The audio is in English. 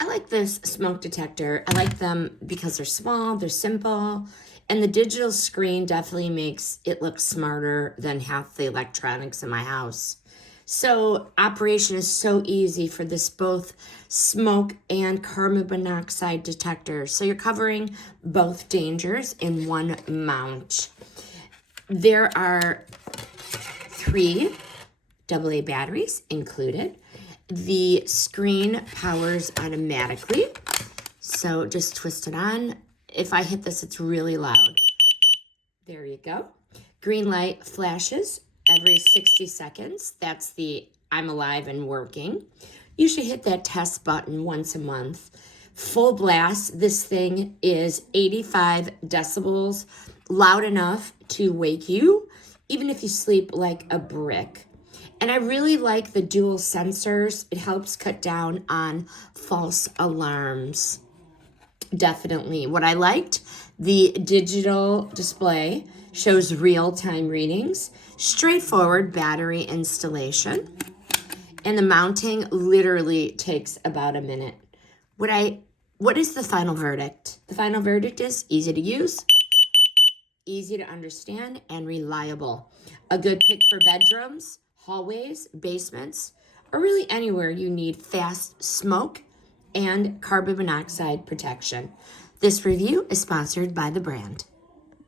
I like this smoke detector. I like them because they're small, they're simple, and the digital screen definitely makes it look smarter than half the electronics in my house. So operation is so easy for this both smoke and carbon monoxide detector. So you're covering both dangers in one mount. There are 3 AA batteries included. The screen powers automatically, so just twist it on. If I hit this, it's really loud. There you go. Green light flashes every 60 seconds. That's the I'm alive and working. You should hit that test button once a month. Full blast, this thing is 85 decibels, loud enough to wake you, even if you sleep like a brick. And I really like the dual sensors. It helps cut down on false alarms. Definitely. What I liked, the digital display shows real-time readings, straightforward battery installation, and the mounting literally takes about a minute. What is the final verdict? The final verdict is easy to use, easy to understand, and reliable. A good pick for bedrooms, hallways, basements, or really anywhere you need fast smoke and carbon monoxide protection. This review is sponsored by the brand.